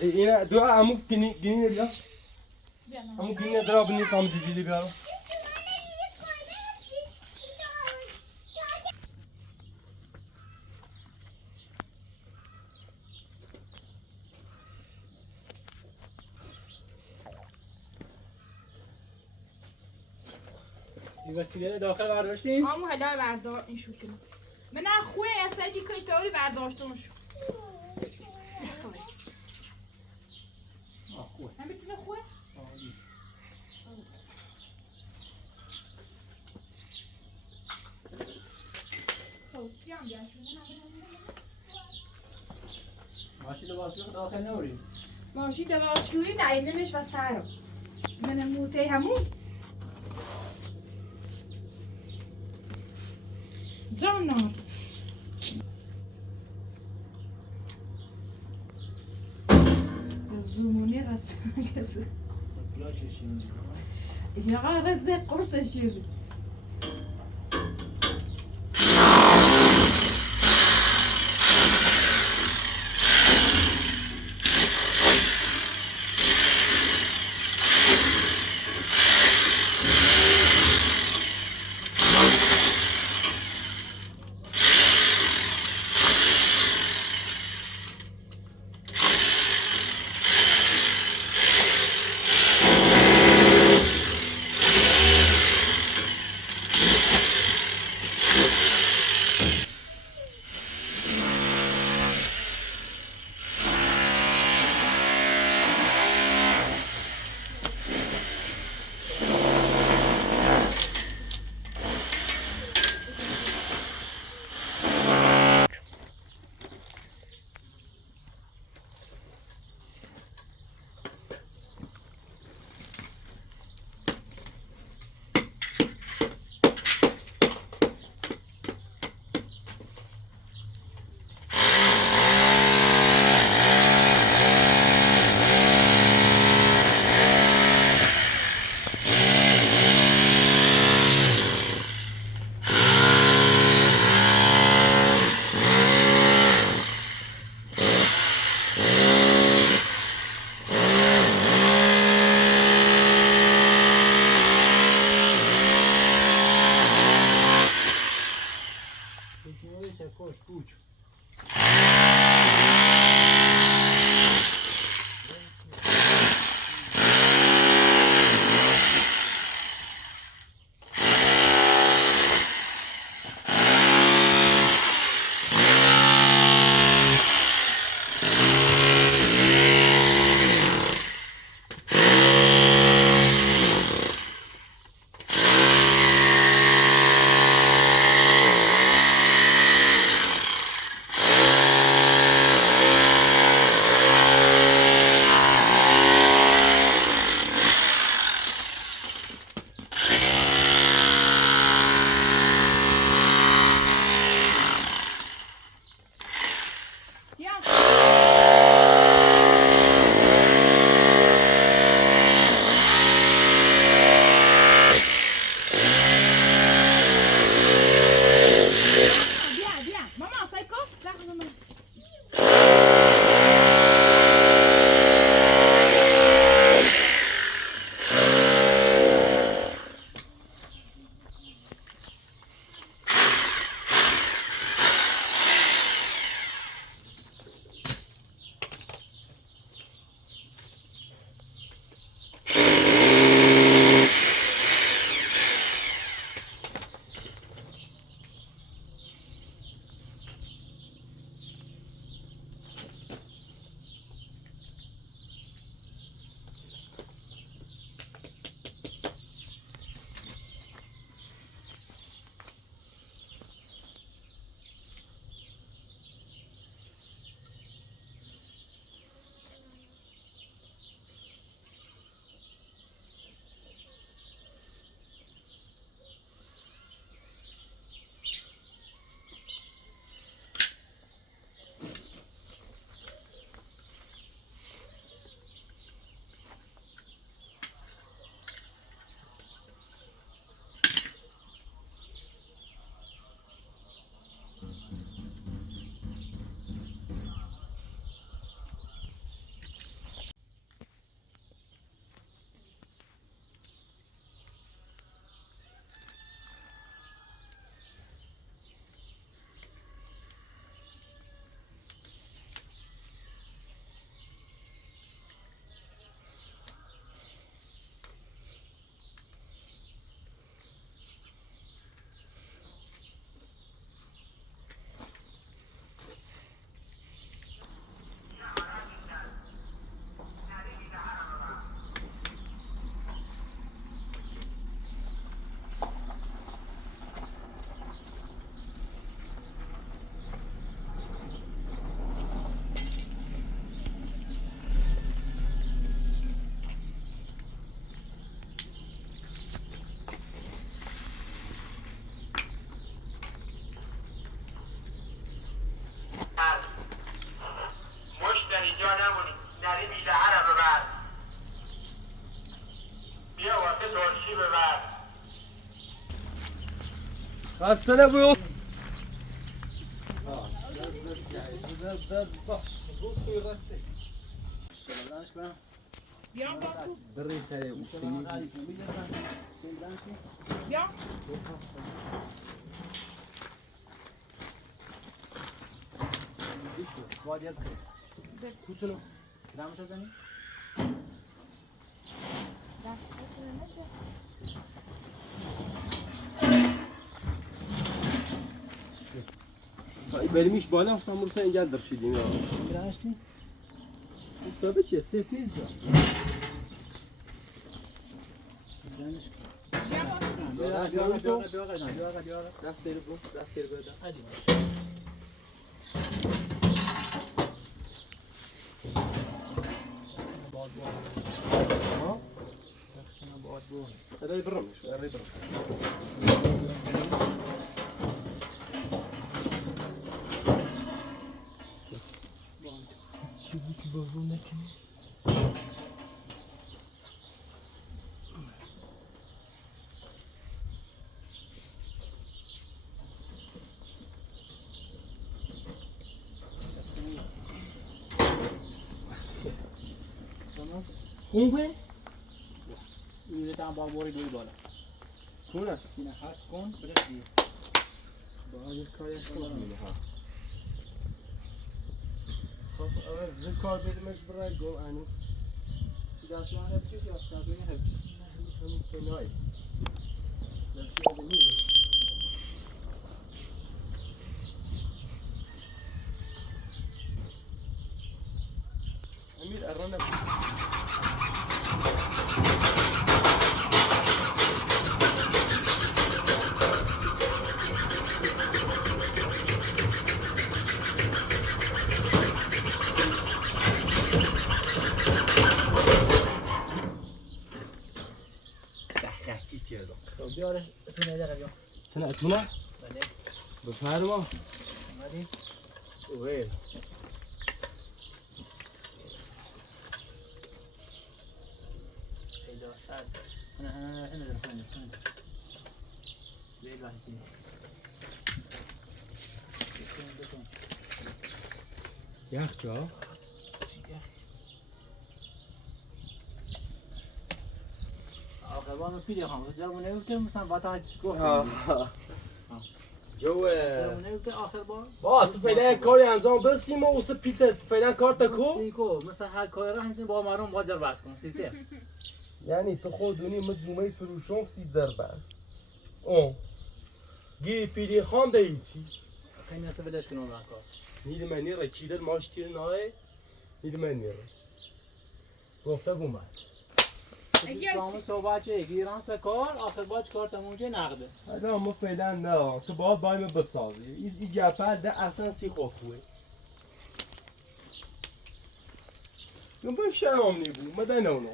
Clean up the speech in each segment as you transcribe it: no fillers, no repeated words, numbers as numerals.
اینا دو عمو گینی بیا عمو گینی درا بنی کام دیدی بیا این وسیله داخل برداشتیم همو حالا بردار این شو کنم من خوه اصلی که طوری برداشتم شو خوه هم بتونه خوه ماشین لباسشویی داخل نوریم ماشین لباسشویی دلیلش و سرم من موتی همون جانم زومونی رسم کسی اینجا رزق قرص شیری خسته نبود. بیا باکو دری تره اوچی. بیا وادیت کوچولو رامش زنی دست بده بریمش بالا اصلا مرسا اینجا درشیدیم یا. میراشتی ثابت چیه؟ سیف نیست یا. دست دیره برو. دست دیره برو. ادای برامش. ادای برام. چی بود که بازو نکنی؟ خوبه؟ این تا با موری دوی بالا خونه؟ اینا حس کن برسی باید کارش کنم ها. خاص اول زکار بدمش برای گم انو. سیداسیون هفته یا سیداسیون هفته همین کنای. درسیه دنیه. امیر ارانه. چی چیه دو خب بیارش اتونه دقیقه بیا سنه اتونه؟ بله بفرما. اومدی؟ اوه. پیدا سرد نه نظر کنید بیل بحثی بکن یخ جا؟ چی یخ آخر با من پیلی خواهم زبونه نگفته مثلا باتا گفتم جو زبونه نگفته آخر با تو فعلا کاری انجام برسیم و اوست پیت فعلا کار تکو سیکو مثلا هر کاری را همچنین با مردم با جر بحث کن سیسه یعنی تو خودونی مجموعه فروشان 13 بس اون گی پیری خان دیتی خیلی نسه بدش کنم را کار نیده منی را چیدر ماش تیر نای نیده منی را گفته بومد شما صحبت چه گیران سکار آخر باج کار تموم که نقده حالا ما فعلا نه تو باید بایم بسازی این جپل ده اصلا سی خود خوبه یون باید شرام نیبو مدن اونو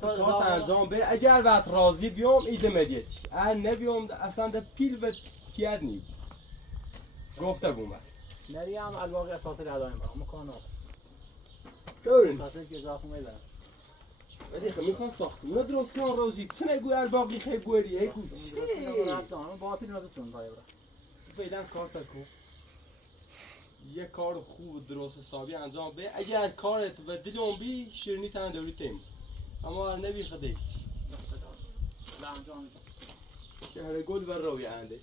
کار انجام به اگر وقت راضی بیام ایده مدیتی اگر نبیام اصلا ده پیل و تیاد نیب گفته بومد نری هم الواقع اساسی را داریم برام مکانو داریم اساسی که اضافه میدارم ولی خب میخوام ساختیم ندرست کن روزی چه نگوی الباقی خیلی گوری هی گوی چه؟ با پیل ندستون پای برا فعلا کار تکو یه کار خوب درست حسابی انجام به اگر کارت و دلم بی شیرینی تن دوری تیم اما نبی خدیش لامجان شهر گل و روی انده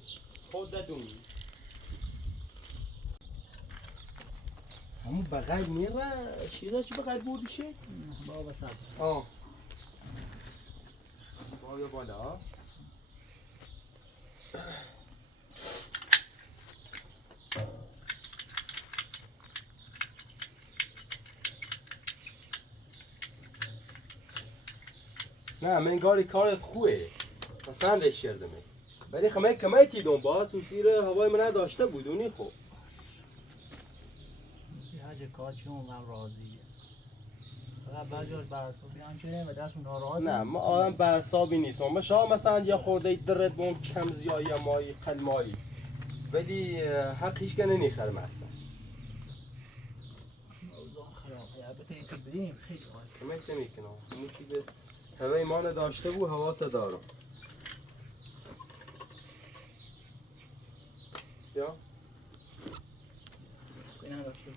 خود دونی همون بغل میره چیزا چی بغل بودی شه بابا صبر آه بابا بالا نه من گاری کارت خوبه پسندش کردم ولی خب من کمیتی دنبال تو زیر هوای من داشته بودونی خب مثل حج کارچون من راضیه فقط بعضیاش برسابی هم کنه و دستون ناراحت نه ما آدم برسابی نیستم ما شما مثلا یه خورده درد بون کم زیایی مایی قلمایی ولی حق هیچ کنه نیخرم اصلا اوضاع خرابه البته این که بدیم خیلی حال کمیت میکنم همون چی به همه ایمان داشته بود هوا تا دارم یا اینا داشته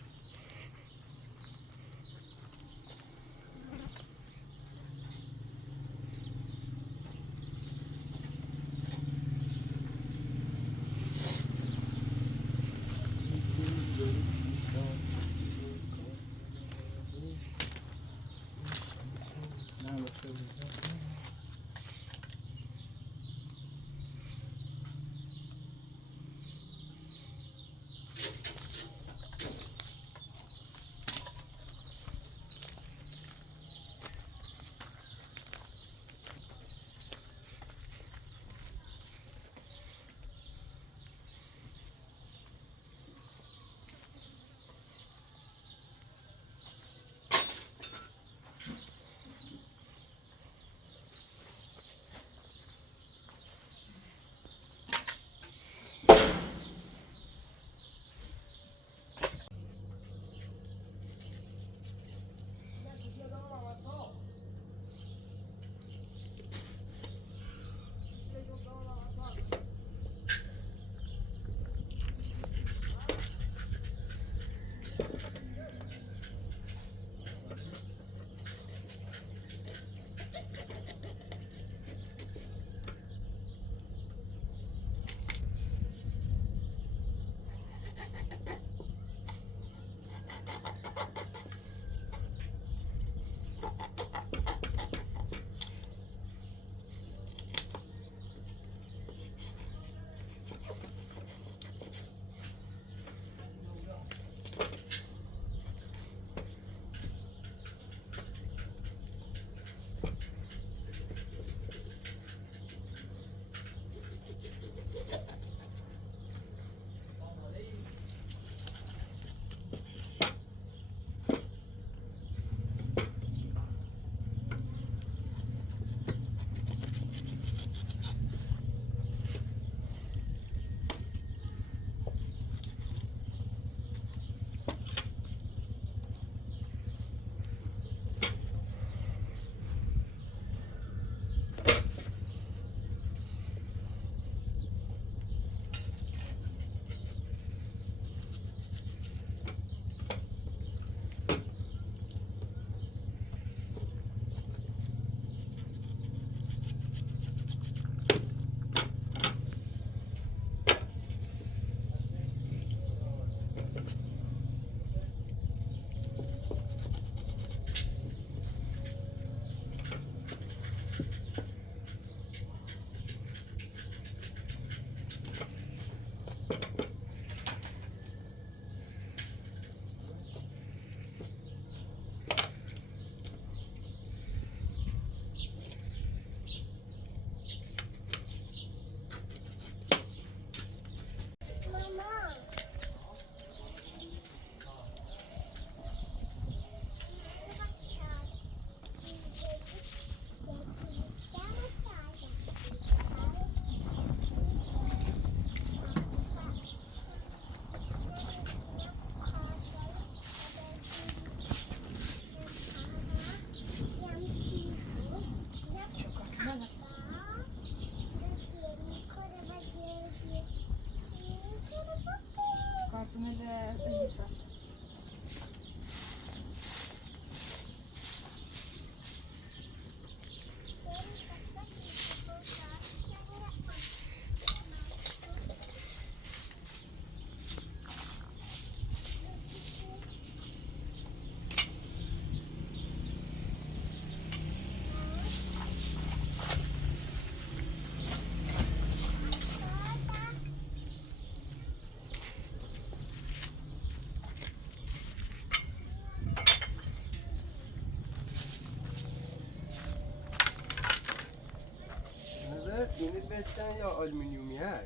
Yeni besten ya alüminyum ya.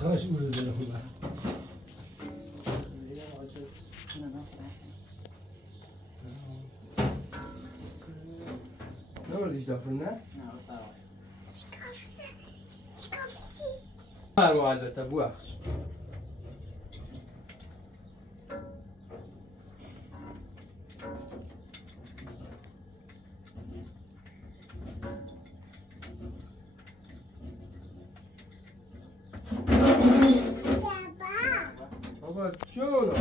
Kaç burada telefon var? Ne var işte fırına? نه سر Var mı adeta bu akş? بابا جونو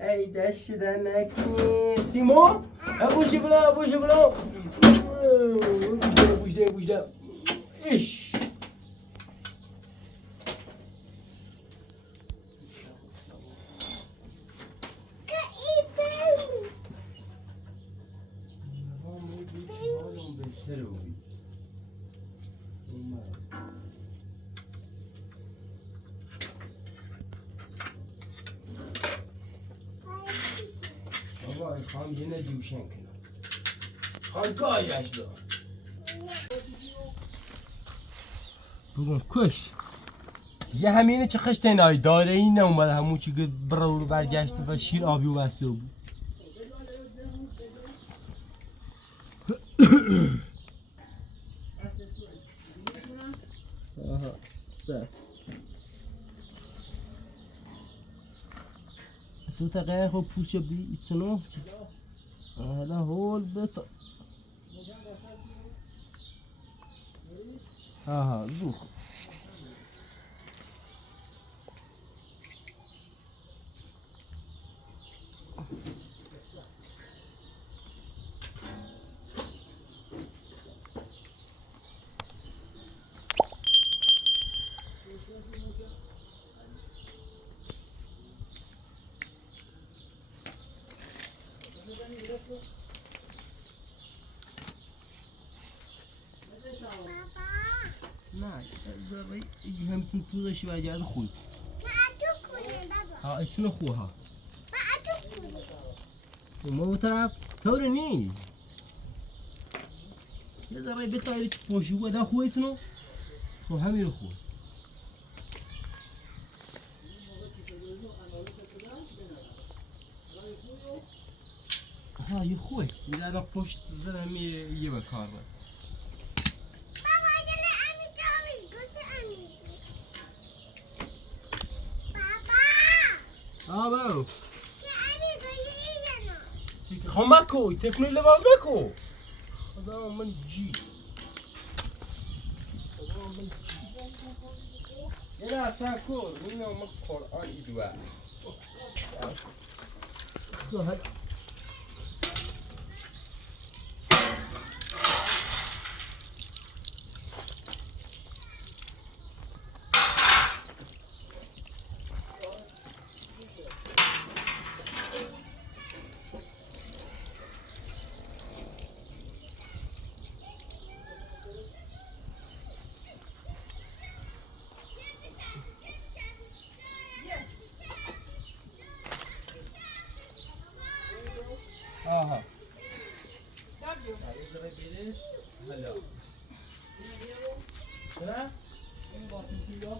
ای دست در نکنی سیمون بوشی بلا بوشده ایش بابا خواهم یه ندیوشن کنم خواهم گاهش دار بگم کش یه همینه چه خشتین های داره این نومده همون چی که برو برگشته و شیر آبی و بسته بود آها سر تو تقیه خوب پوش بی ایتسنو حالا هول بتا آها زوخ نه ذره همچین پوزشی برگرد خوب ها ایتونو خوب ها ما اون طرف طوری نی یه ذره بتایری چه پاشو بده خوب ایتونو خب همین رو خوب ها یه خوبه میده الان پشت زن همیه یه بکار بر بابا خب مکو تفنی لباس مکو خدا من جی یه لحظه کن این من قرآن ایدوه آها ذره بیرش هلا چرا؟ این باطن کیلو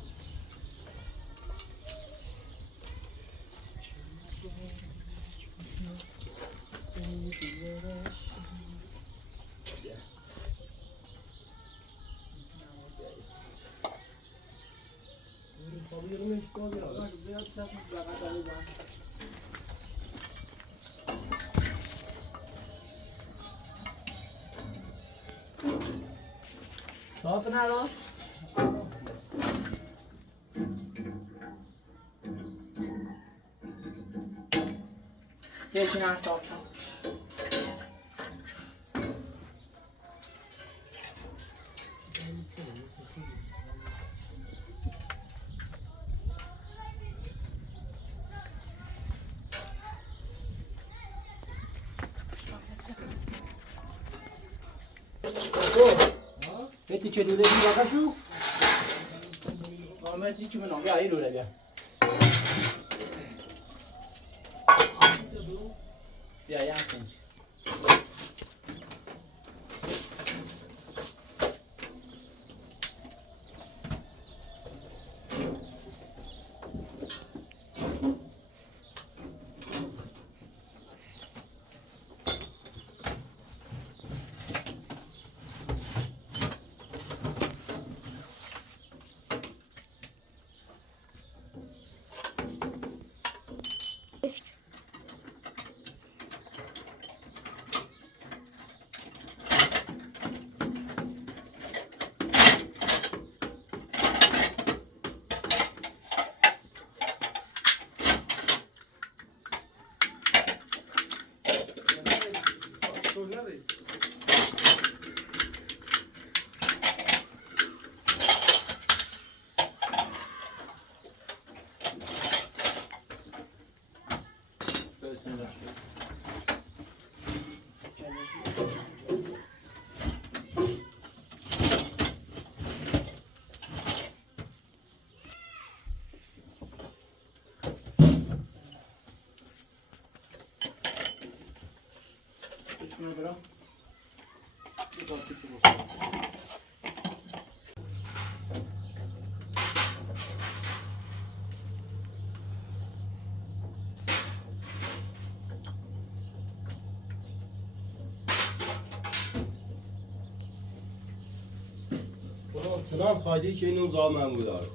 صاف نرو یکی نه صاف کن بتی چه لوله بی باقا شو؟ آمسی که من آگه ای لوله بیا بیا یه هستنچ چنان خواهدی که این اون زامن بود داره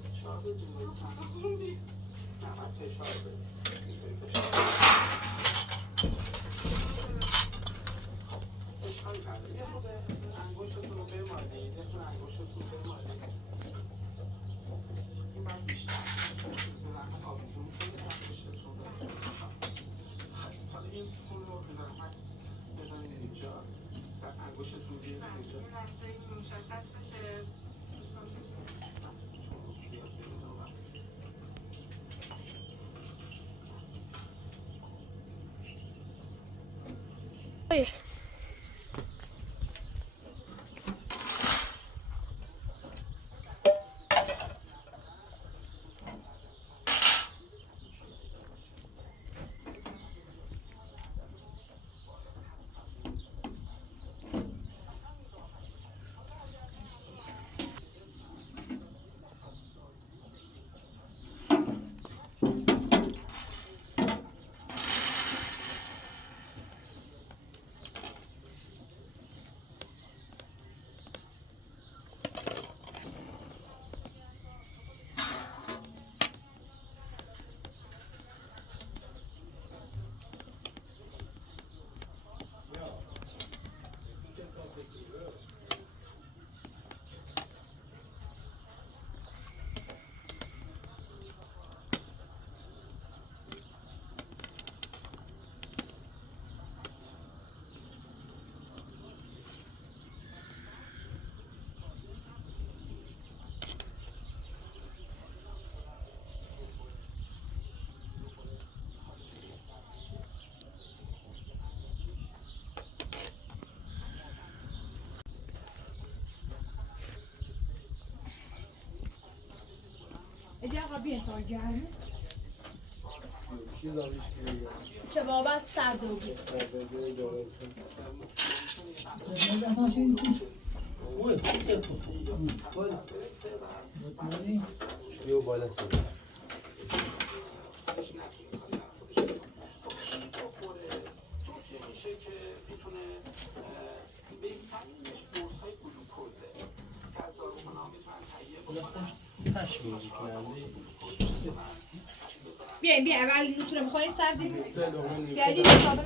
ادی آقا بیان تا گرمه چی داریش که کباب از سردوگی یو بالا سید بیاین بیاین اول نوتونه میخواین سردی بیاین این کتابه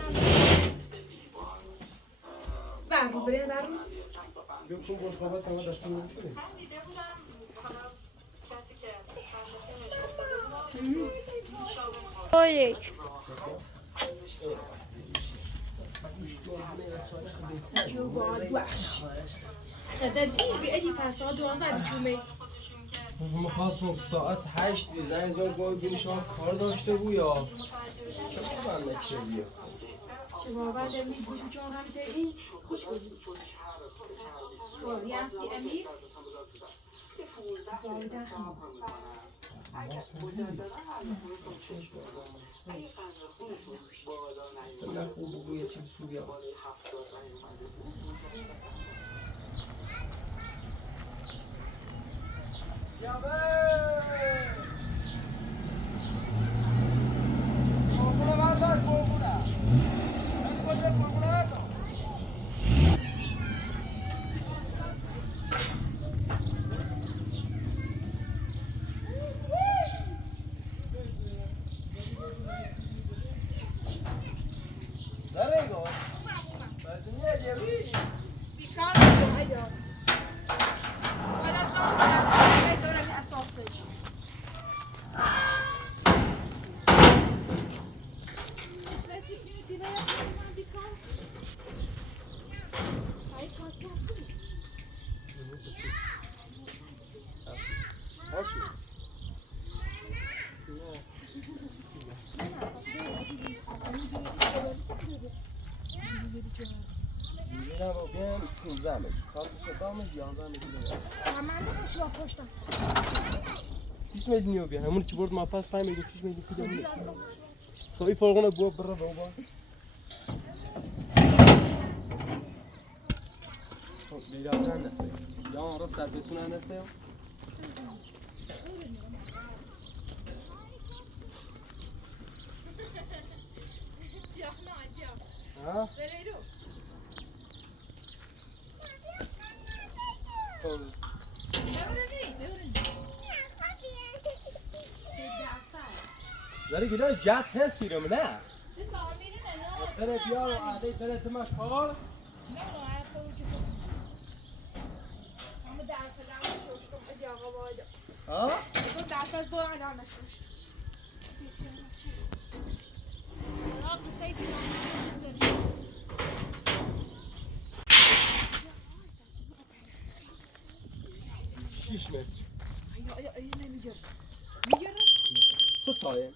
برو بریم برو یکم برخوابت همه دستم نمیشونه یک جواد وحش دادی بیادی پس ها 12 جمعه ما خواستم ساعت 8 زنگ زد باید شما کار داشته بود یا چطور بنده چه بیه چه باور دارید بشو چون هم تایی خوش بودی یعنی امیر زایده خیلی نه خوب بگو یه چیز سویا Kiss میدونی بیا همون چی برد ما پاس پای میگه kiss میدونی کجا میره سوی فرقونه بو برا بابا بیدار ننسه یا آن را سرپسون ننسه ها؟ داری گیره جات هستی رو نه؟ داره بیار و علی داره تماش کار ها؟ شیش متر ستایه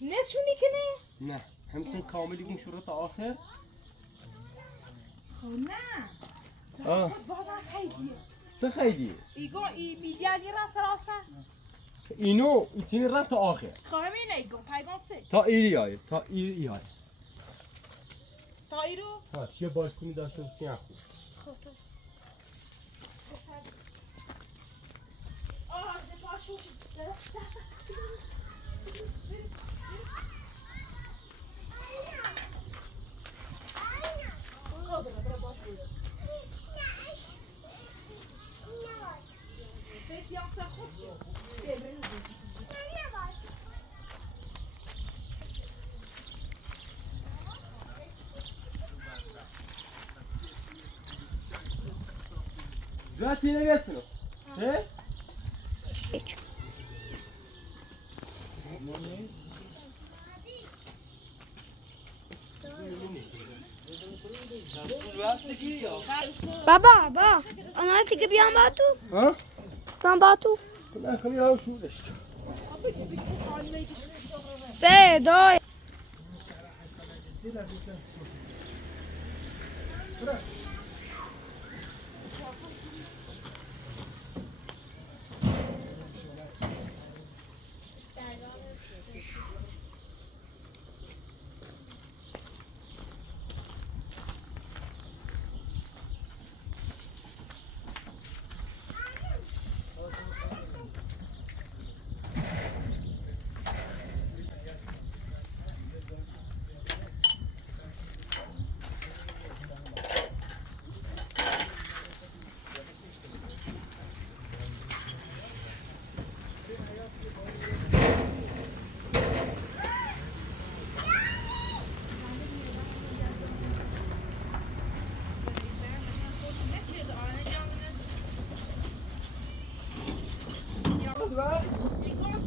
نشونی که نه؟ نه همچنین کاملی گم شروع تا آخر نه آه بازم خیلیه چه خیلی؟ ای میلیاردی راست راسته اینو ایچینی را تا آخر خواهم اینه ایگون پیگان چه؟ تا ایری آیه تا ایری آیه تا ای رو؟ ها چیه بالکنی داشته بسید خوب خب آه ده پاشوش Džati ne vecino. Sve? بابا انا دیگه بیام با تو ها؟ بیام با تو نه خیلی راو شورش. 3 2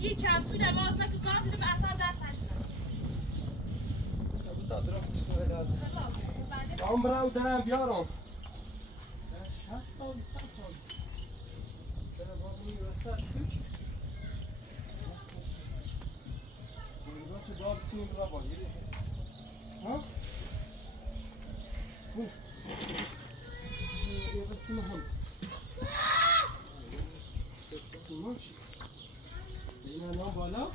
یه چمسو لباس نه که گازی به اصلا دستش Tam bravo denem biarom. Yine lan bana.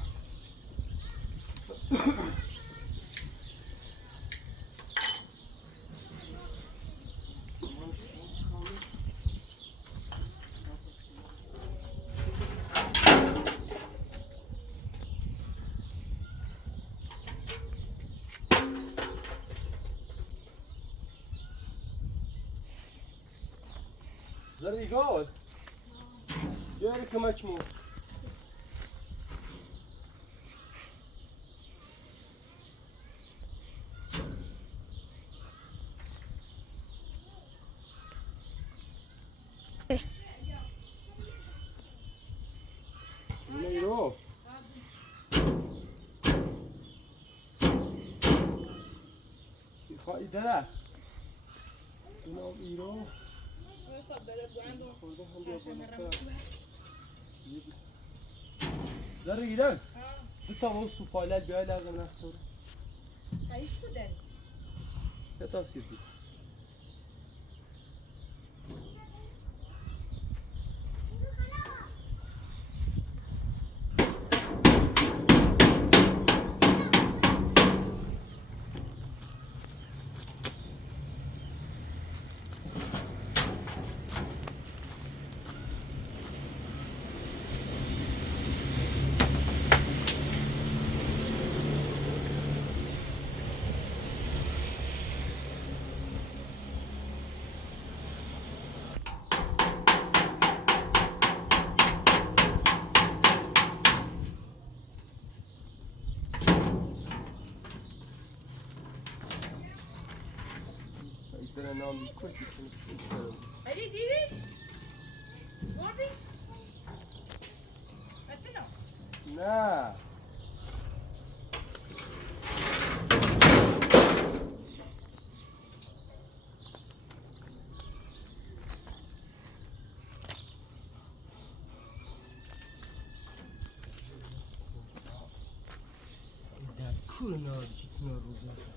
There you go. Very much more. There you go. میخوایی دره اینو ایرو ذره گیرن دو تا باو سوپایلت بیای لازم نست تو خیلی بوده یه تا سیر بود هم کتی کنم. علی دیدیش؟ بردیش؟ نتینا؟ نه در کور نار چیزی روزه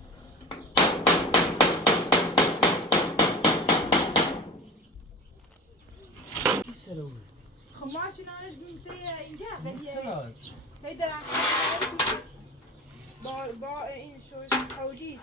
کی سر اون خب ما چنانش بیمته اینجا ولی سلام هی درخت با این شوش قولی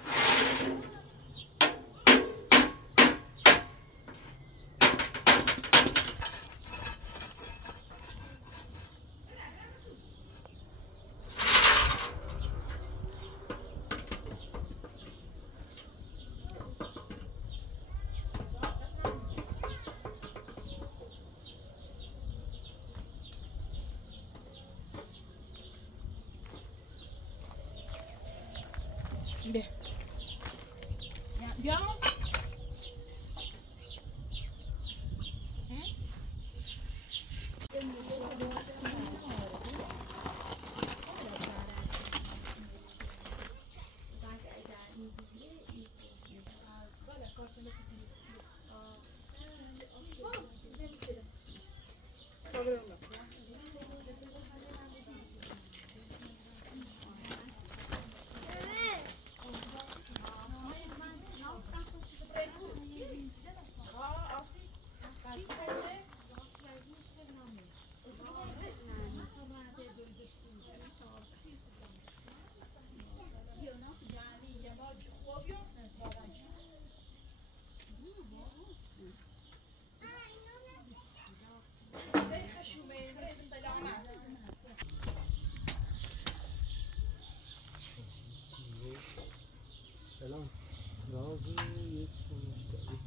بیا الان راز یک سمشگری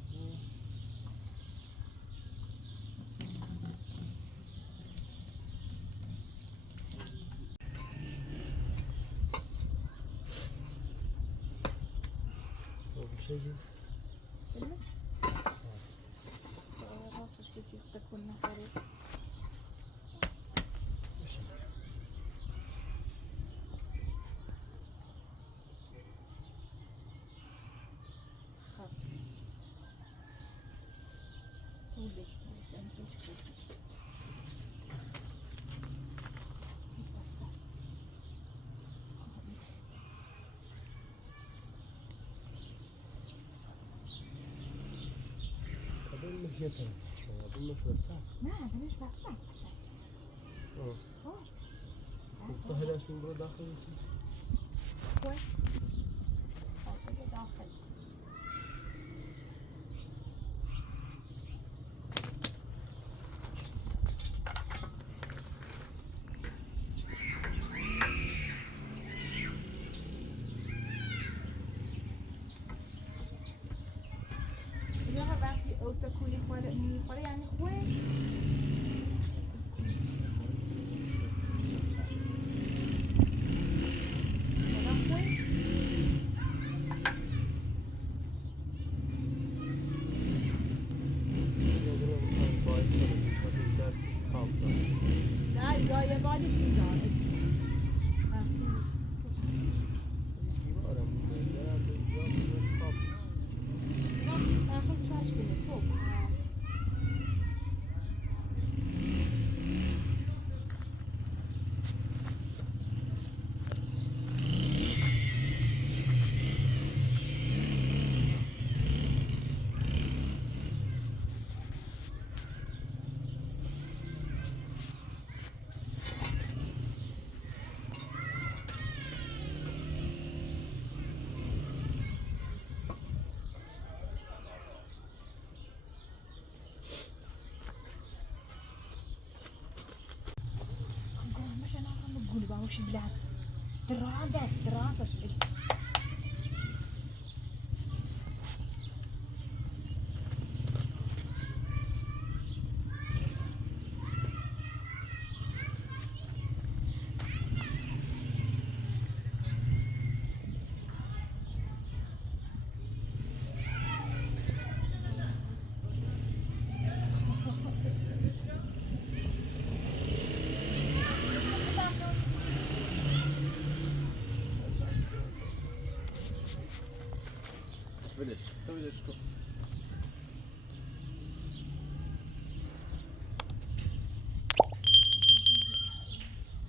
چیزی راستش که جفت کن نخوری مش يفهم أظن مش وسع نه بنش وسع قشنگ الظهر ايش من برا داخل كويس داخل او تکونی خوره میخوره یعنی خوه نه یا یه بالش میداره وش بلاد دراسة شبه تو بیدش کن.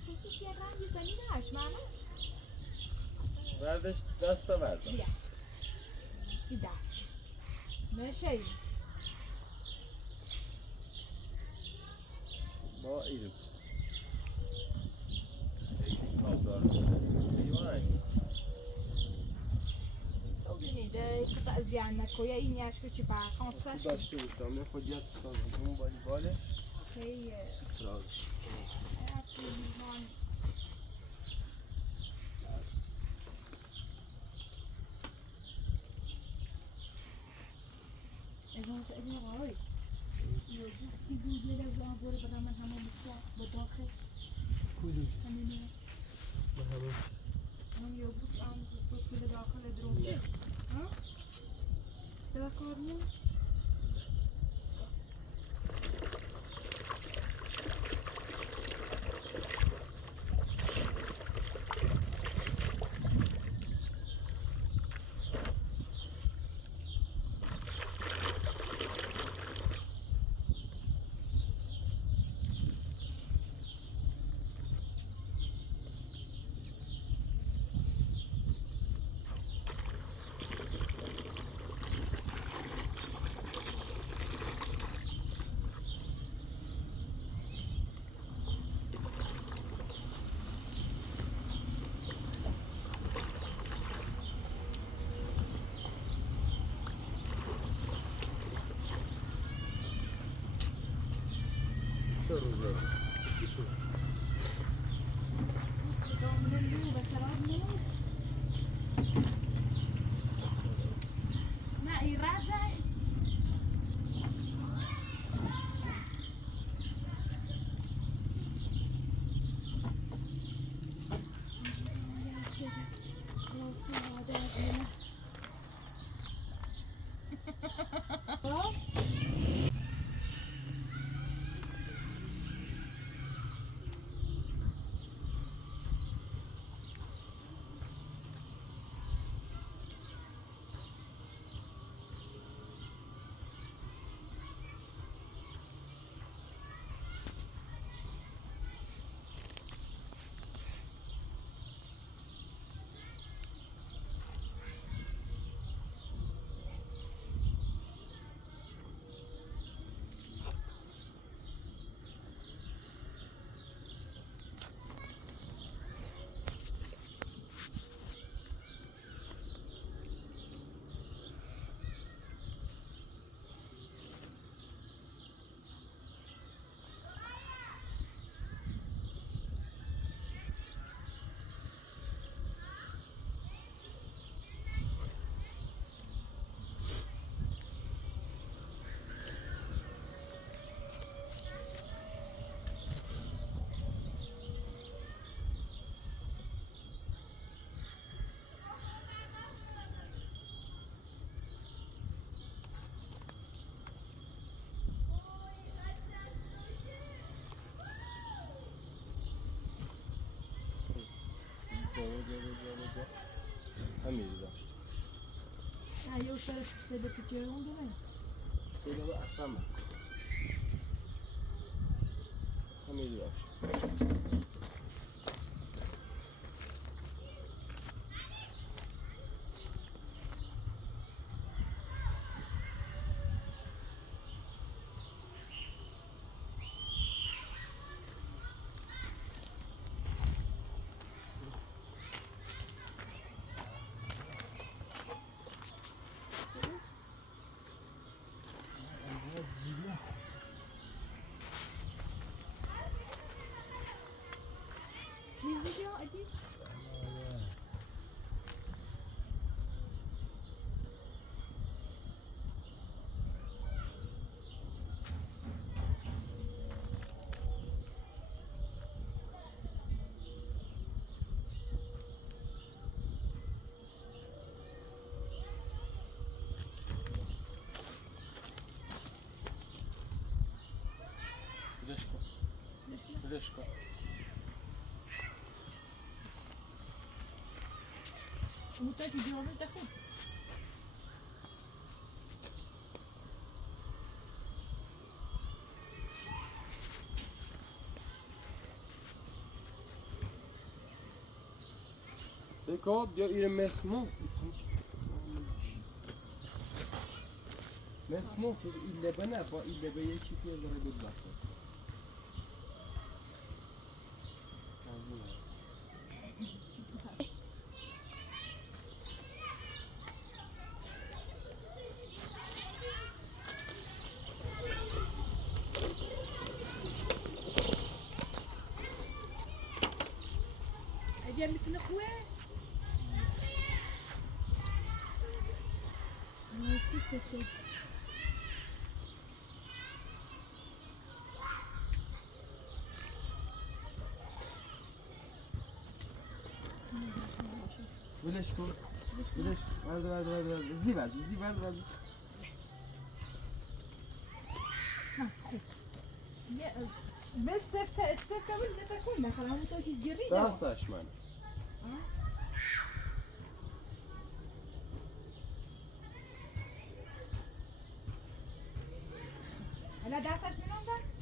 خصوصیت رنگ زمینش معنا بردش دستا بردم. بیا سی دست ماشي با ایرم. کازار. دیوانه نیست. تو ببینید قطع زیان نکویا این یاش بچی با کنترش داشته بودم. من خودیت بسازم. اون والیبالش. هی سکرالش. اصلی میمان اذا غاوي في جوجل لو بقول برنامج همون بداخل کدوم؟ همین هم یوگورت عام صوص كده داخل دروسي ها ده كارنو چه روزه؟ معي راجع همین داشت. نه یه شرط سده پیچه اون دونه سودا به اصلا من. همین داشت. چیزی یا ادی بدش کن. اون تا چی جوابش دخون Tekad, jag är det med små. Med små, så illa på näpa, illa på jag tycker det är gott. اجي مثل اخوه ولش کن ولش ورد زی ورد بالسفته السفته ولا تكون لك انا متوجه الجريده دستش من هلا داسش من عندك